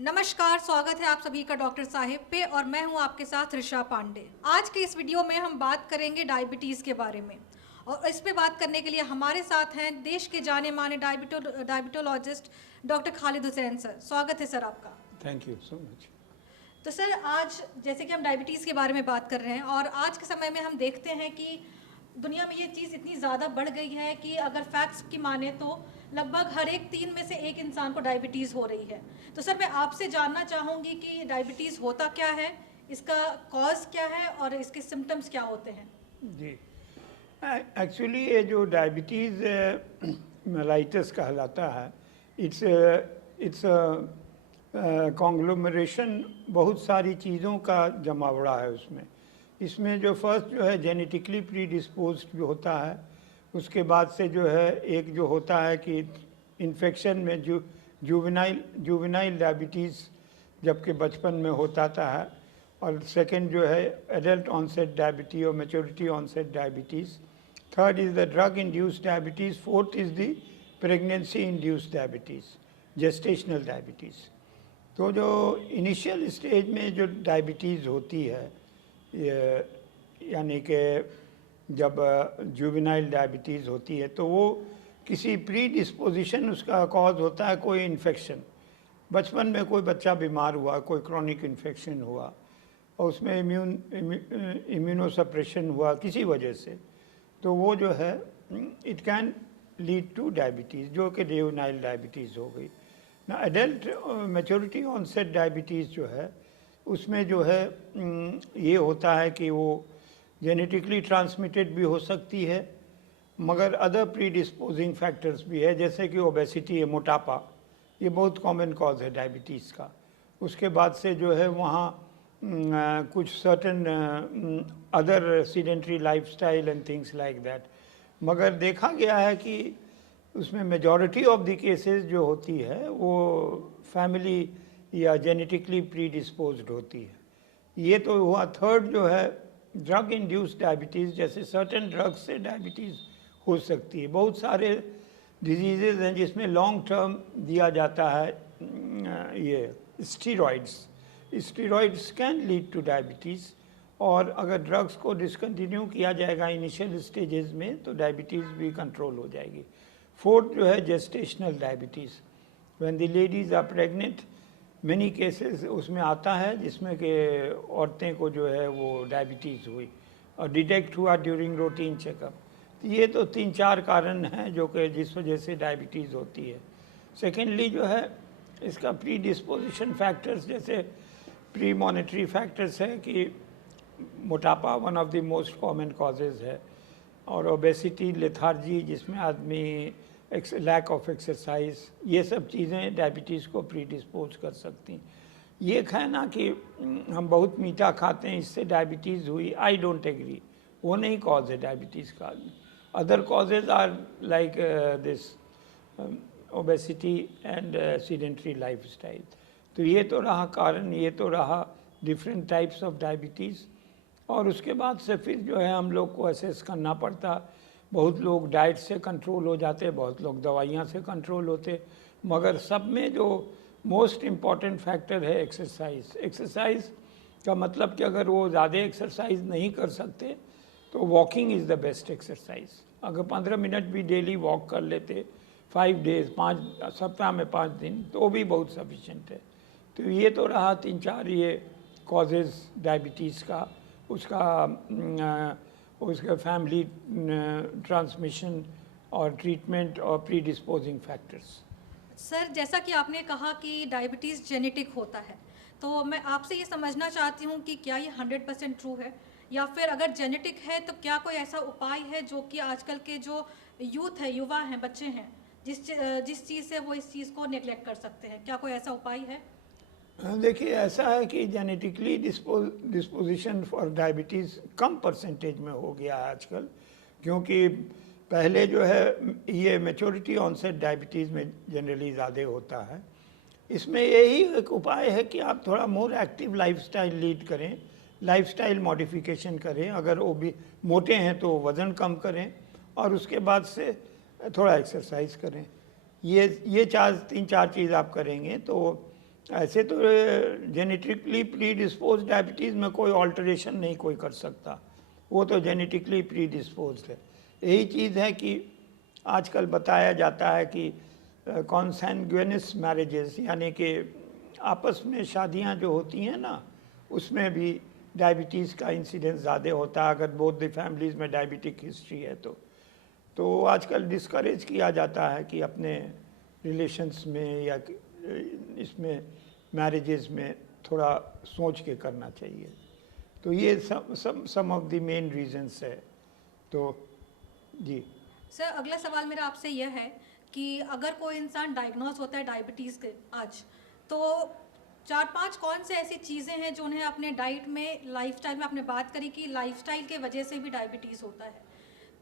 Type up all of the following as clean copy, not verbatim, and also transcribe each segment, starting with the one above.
नमस्कार, स्वागत है आप सभी का डॉक्टर साहिब पे और मैं हूं आपके साथ ऋषा पांडे। आज के इस वीडियो में हम बात करेंगे डायबिटीज़ के बारे में और इस पे बात करने के लिए हमारे साथ हैं देश के जाने माने diabetologist doctor Khalid Hussain sir. स्वागत है सर आपका। Thank you so much. तो सर आज जैसे कि हम डायबिटीज़ के बारे में बात कर रहे हैं और आज के समय में हम देखते हैं कि दुनिया में ये चीज़ इतनी ज़्यादा बढ़ गई है कि अगर फैक्ट्स की माने तो लगभग हर एक 3 में से 1 इंसान को डायबिटीज़ हो रही है। तो सर मैं आपसे जानना चाहूँगी कि डायबिटीज़ होता क्या है, इसका कॉज क्या है और इसके सिम्टम्स क्या होते हैं? जी, एक्चुअली ये जो डायबिटीज़ मेलाइटस कहलाता है, इट्स कॉन्ग्लोमरेशन बहुत सारी चीज़ों का जमावड़ा है उसमें। इसमें जो फर्स्ट जो है जेनेटिकली प्रीडिस्पोज्ड भी होता है, उसके बाद से जो है एक जो होता है कि इन्फेक्शन में जो जुवेनाइल डायबिटीज़ जबकि बचपन में होता है, और सेकंड जो है एडल्ट ऑनसेट डायबिटीज़ और maturity onset diabetes, third is the drug induced diabetes, fourth is the pregnancy induced diabetes, gestational diabetes. तो जो इनिशियल स्टेज में जो डायबिटीज़ होती है, यानी कि जब जुवेनाइल डायबिटीज़ होती है तो वो किसी प्री डिस्पोजिशन उसका कॉज होता है, कोई इन्फेक्शन। बचपन में कोई बच्चा बीमार हुआ, कोई क्रॉनिक इन्फेक्शन हुआ और उसमें इम्यूनोसप्रेशन हुआ किसी वजह से, तो वो जो है it can lead two diabetes, जो कि जुवेनाइल डायबिटीज़ हो गई ना। एडल्ट मैच्योरिटी ऑनसेट डायबिटीज़ जो है उसमें जो है ये होता है कि वो जेनेटिकली ट्रांसमिटेड भी हो सकती है, मगर अदर प्रीडिस्पोजिंग फैक्टर्स भी है, जैसे कि ओबेसिटी है, मोटापा, ये बहुत कॉमन कॉज है डायबिटीज़ का। उसके बाद से जो है वहाँ कुछ certain other sedentary lifestyle and things like that. मगर देखा गया है कि उसमें मेजॉरिटी ऑफ द केसेस जो होती है वो फैमिली या जेनेटिकली प्रीडिस्पोज्ड होती है। ये तो हुआ। थर्ड जो है ड्रग इंड्यूस्ड डायबिटीज़, जैसे सर्टेन ड्रग्स से डायबिटीज़ हो सकती है। बहुत सारे डिजीज़ेज हैं जिसमें लॉन्ग टर्म दिया जाता है ये steroids can lead two diabetes, और अगर ड्रग्स को डिसकंटिन्यू किया जाएगा इनिशियल स्टेजेस में तो डायबिटीज़ भी कंट्रोल हो जाएगी। फोर्थ जो है gestational diabetes, when the ladies are pregnant, many cases उसमें आता है जिसमें कि औरतें को जो है वो डायबिटीज़ हुई और डिटेक्ट हुआ ड्यूरिंग रूटीन चेकअप। ये तो 3-4 कारण हैं जो कि जिस वजह से डायबिटीज़ होती है। सेकेंडली जो है इसका प्री डिस्पोजिशन फैक्टर्स, जैसे प्री मॉनिटरी फैक्टर्स है कि मोटापा one of the most common causes है, और ओबेसिटी, लेथार्जी जिसमें आदमी लैक ऑफ एक्सरसाइज, ये सब चीज़ें डायबिटीज़ को प्रीडिस्पोज कर सकती हैं। ये कहना कि हम बहुत मीठा खाते हैं इससे डायबिटीज़ हुई, आई डोंट एग्री, वो नहीं कॉज है डायबिटीज़ का। Other causes are like this obesity and sedentary lifestyle. तो ये तो रहा कारण, ये तो रहा डिफरेंट टाइप्स ऑफ डायबिटीज़। और उसके बाद से फिर जो है हम लोग को असेस करना पड़ता। बहुत लोग डाइट से कंट्रोल हो जाते, बहुत लोग दवाइयाँ से कंट्रोल होते, मगर सब में जो मोस्ट इम्पॉर्टेंट फैक्टर है एक्सरसाइज। एक्सरसाइज का मतलब कि अगर वो ज़्यादा एक्सरसाइज नहीं कर सकते तो walking is the best exercise. अगर 15 मिनट भी डेली वॉक कर लेते 5 डेज़, 5 सप्ताह में 5 दिन, तो भी बहुत सफिशेंट है। तो ये तो रहा 3-4 ये कॉजेज़ डायबिटीज़ का, उसका फैमिली ट्रांसमिशन और ट्रीटमेंट और प्री डिस्पोजिंग फैक्टर्स। सर जैसा कि आपने कहा कि डायबिटीज़ जेनेटिक होता है, तो मैं आपसे ये समझना चाहती हूँ कि क्या ये 100% ट्रू है, या फिर अगर जेनेटिक है तो क्या कोई ऐसा उपाय है जो कि आजकल के जो यूथ है, युवा हैं, बच्चे हैं, जिस चीज़ से वो इस चीज़ को नेग्लेक्ट कर सकते हैं, क्या कोई ऐसा उपाय है? देखिए, ऐसा है कि genetically disposition for diabetes come percentage में हो गया है आजकल, क्योंकि पहले जो है ये मैच्योरिटी ऑनसेट डायबिटीज़ में जनरली ज़्यादा होता है। इसमें यही एक उपाय है कि आप थोड़ा मोर एक्टिव लाइफस्टाइल लीड करें, लाइफस्टाइल मॉडिफिकेशन करें। अगर वो भी मोटे हैं तो वज़न कम करें, और उसके बाद से थोड़ा एक्सरसाइज करें। ये 3-4 चीज़ आप करेंगे तो ऐसे तो जेनेटिकली प्री डिस्पोज डायबिटीज़ में कोई ऑल्टरेशन नहीं कोई कर सकता, वो तो जेनेटिकली प्री डिस्पोज है। यही चीज़ है कि आजकल बताया जाता है कि कॉन्सैंग्यूइनस मैरिजेस यानी कि आपस में शादियां जो होती हैं ना, उसमें भी डायबिटीज़ का इंसिडेंस ज़्यादा होता है अगर बोथ द फैमिलीज़ में डायबिटिक हिस्ट्री है तो आजकल डिस्करेज किया जाता है कि अपने रिलेशंस में या इसमें मैरिजेस में थोड़ा सोच के करना चाहिए। तो ये सम ऑफ द मेन रीजंस है। तो जी सर, अगला सवाल मेरा आपसे यह है कि अगर कोई इंसान डायग्नोज होता है डायबिटीज़ के आज, तो 4-5 कौन से ऐसी चीज़ें हैं जो उन्हें अपने डाइट में, लाइफस्टाइल में, आपने बात करी कि लाइफस्टाइल के वजह से भी डायबिटीज़ होता है,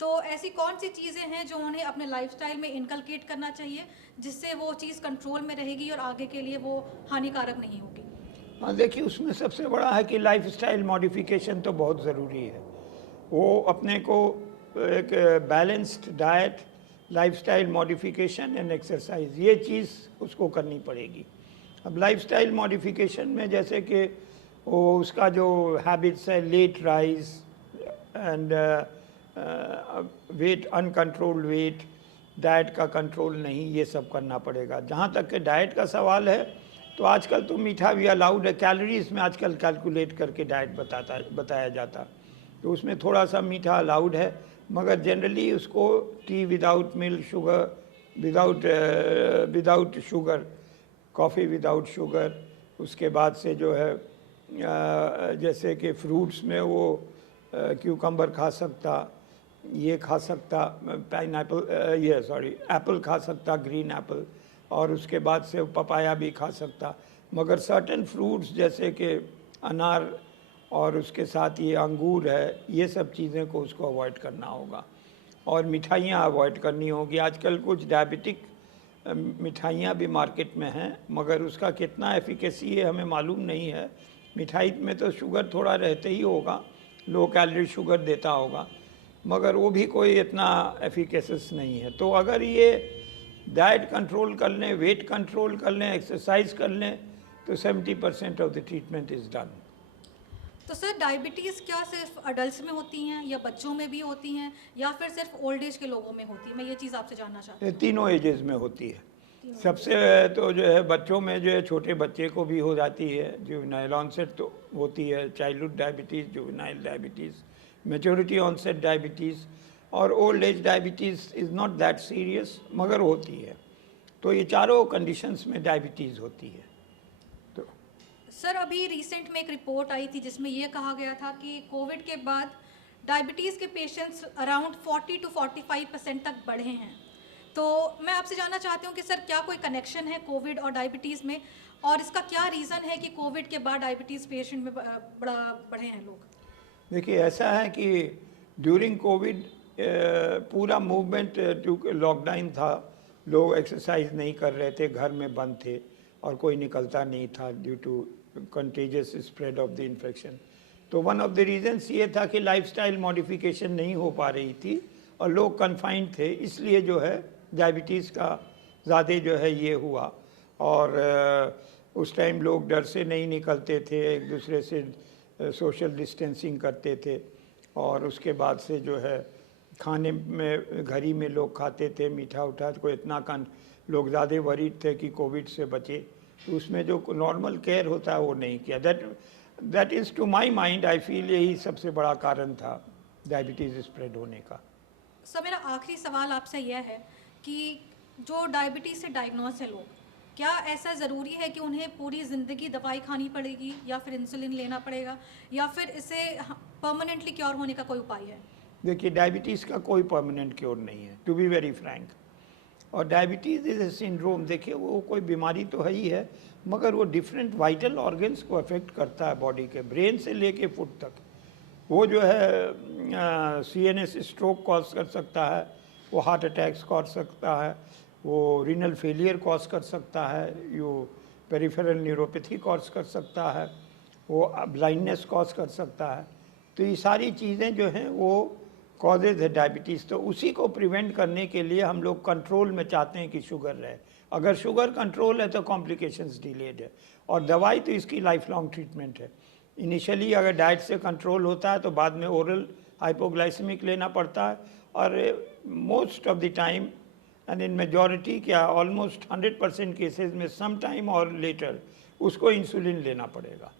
तो ऐसी कौन सी चीज़ें हैं जो उन्हें अपने लाइफस्टाइल में इनकलकेट करना चाहिए जिससे वो चीज़ कंट्रोल में रहेगी और आगे के लिए वो हानिकारक नहीं होगी? हाँ, देखिए उसमें सबसे बड़ा है कि लाइफस्टाइल मॉडिफिकेशन तो बहुत ज़रूरी है। वो अपने को एक balanced diet, lifestyle modification and exercise, ये चीज़ उसको करनी पड़ेगी। अब लाइफस्टाइल मॉडिफिकेशन में जैसे कि वो उसका जो हैबिट्स है, late rise and weight, uncontrolled weight, diet का कंट्रोल नहीं, ये सब करना पड़ेगा। जहाँ तक के डाइट का सवाल है तो आजकल तो मीठा भी अलाउड है, कैलोरीज में आजकल कैलकुलेट करके डाइट बताया जाता, तो उसमें थोड़ा सा मीठा अलाउड है, मगर जनरली उसको T without milk, sugar without sugar, coffee without sugar, उसके बाद से जो है जैसे कि फ्रूट्स में वो क्यूकम्बर खा सकता, ये खा सकता, एप्पल खा सकता, ग्रीन एप्पल, और उसके बाद से पपाया भी खा सकता, मगर सर्टेन फ्रूट्स जैसे कि अनार और उसके साथ ये अंगूर है, ये सब चीज़ें को उसको अवॉइड करना होगा। और मिठाइयाँ अवॉइड करनी होगी। आजकल कुछ डायबिटिक मिठाइयाँ भी मार्केट में हैं, मगर उसका कितना एफिकेसी है हमें मालूम नहीं है। मिठाई में तो शुगर थोड़ा रहते ही होगा, लो कैलोरी शुगर देता होगा, मगर वो भी कोई इतना एफिकेसियस नहीं है। तो अगर ये डाइट कंट्रोल कर लें, वेट कंट्रोल कर लें, एक्सरसाइज कर लें, तो 70% of the treatment is done. तो सर, डायबिटीज़ क्या सिर्फ अडल्ट में होती हैं या बच्चों में भी होती हैं या फिर सिर्फ ओल्ड एज के लोगों में होती है? मैं ये चीज़ आपसे जानना चाहती हूँ। ये तीनों एजेस में होती है। सबसे तो जो है बच्चों में जो है छोटे बच्चे को भी हो जाती है, जुवेनाइल ऑनसेट तो होती है, childhood diabetes, juvenile diabetes, maturity onset diabetes, और old age diabetes is not that serious मगर होती है। तो ये चारों कंडीशंस में डायबिटीज़ होती है। तो सर, अभी रिसेंट में एक रिपोर्ट आई थी जिसमें ये कहा गया था कि कोविड के बाद डायबिटीज़ के पेशेंट्स अराउंड 40 to 45% तक बढ़े हैं। तो मैं आपसे जानना चाहती हूँ कि सर, क्या कोई कनेक्शन है कोविड और डायबिटीज़ में, और इसका क्या रीज़न है कि कोविड के बाद डायबिटीज़ पेशेंट में बढ़े हैं लोग? देखिए ऐसा है कि ड्यूरिंग कोविड पूरा मूवमेंट लॉकडाउन था, लोग एक्सरसाइज नहीं कर रहे थे, घर में बंद थे और कोई निकलता नहीं था due to contagious spread of the infection. तो वन ऑफ द रीजंस ये था कि लाइफस्टाइल मॉडिफिकेशन नहीं हो पा रही थी और लोग कन्फाइंड थे, इसलिए जो है डायबिटीज़ का ज़्यादा जो है ये हुआ। और उस टाइम लोग डर से नहीं निकलते थे, एक दूसरे से सोशल डिस्टेंसिंग करते थे, और उसके बाद से जो है खाने में घर ही में लोग खाते थे, मीठा उठा कोई इतना लोग ज़्यादा वरीड थे कि कोविड से बचे, तो उसमें जो नॉर्मल केयर होता है वो नहीं किया। That is to my mind, I feel यही सबसे बड़ा कारण था डायबिटीज़ स्प्रेड होने का। सर, मेरा आखिरी सवाल आपसे यह है कि जो डायबिटीज़ से डायग्नोस है लोग, क्या ऐसा ज़रूरी है कि उन्हें पूरी ज़िंदगी दवाई खानी पड़ेगी या फिर इंसुलिन लेना पड़ेगा, या फिर इसे परमानेंटली क्योर होने का कोई उपाय है? देखिए डायबिटीज़ का कोई परमानेंट क्योर नहीं है, टू बी वेरी फ्रैंक। और डायबिटीज़ इज ए सिंड्रोम, देखिए वो कोई बीमारी तो है ही है, मगर वो डिफरेंट वाइटल ऑर्गन्स को अफेक्ट करता है बॉडी के, ब्रेन से लेके फुट तक। वो जो है CNS स्ट्रोक कॉज कर सकता है, वो हार्ट अटैक्स कर सकता है, वो रीनल फेलियर कॉज कर सकता है, यो पेरिफेरल न्यूरोपैथी कॉज कर सकता है, वो ब्लाइंडनेस कॉज कर सकता है। तो ये सारी चीज़ें जो हैं वो कॉजेज़ है डायबिटीज़। तो उसी को प्रिवेंट करने के लिए हम लोग कंट्रोल में चाहते हैं कि शुगर रहे, अगर शुगर कंट्रोल है तो कॉम्प्लिकेशंस डिलेड है, और दवाई तो इसकी लाइफ लॉन्ग ट्रीटमेंट है। इनिशियली अगर डाइट से कंट्रोल होता है तो बाद में ओरल हाइपोग्लाइसेमिक लेना पड़ता है, और most of the time and in majority क्या ऑलमोस्ट 100% केसेस में सम टाइम और लेटर उसको इंसुलिन लेना पड़ेगा।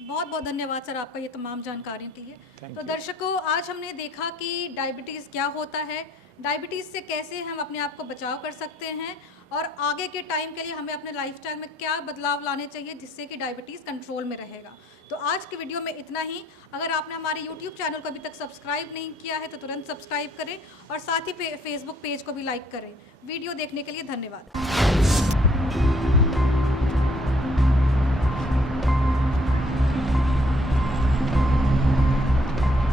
बहुत बहुत धन्यवाद सर आपका ये तमाम जानकारियों के लिए। Thank तो you. दर्शकों, आज हमने देखा कि डायबिटीज़ क्या होता है, डायबिटीज़ से कैसे हम अपने आप को बचाव कर सकते हैं, और आगे के टाइम के लिए हमें अपने लाइफस्टाइल में क्या बदलाव लाने चाहिए जिससे कि डायबिटीज़ कंट्रोल में रहेगा। तो आज के वीडियो में इतना ही। अगर आपने हमारे यूट्यूब चैनल को अभी तक सब्सक्राइब नहीं किया है तो तुरंत सब्सक्राइब करें, और साथ ही फेसबुक पेज को भी लाइक करें। वीडियो देखने के लिए धन्यवाद।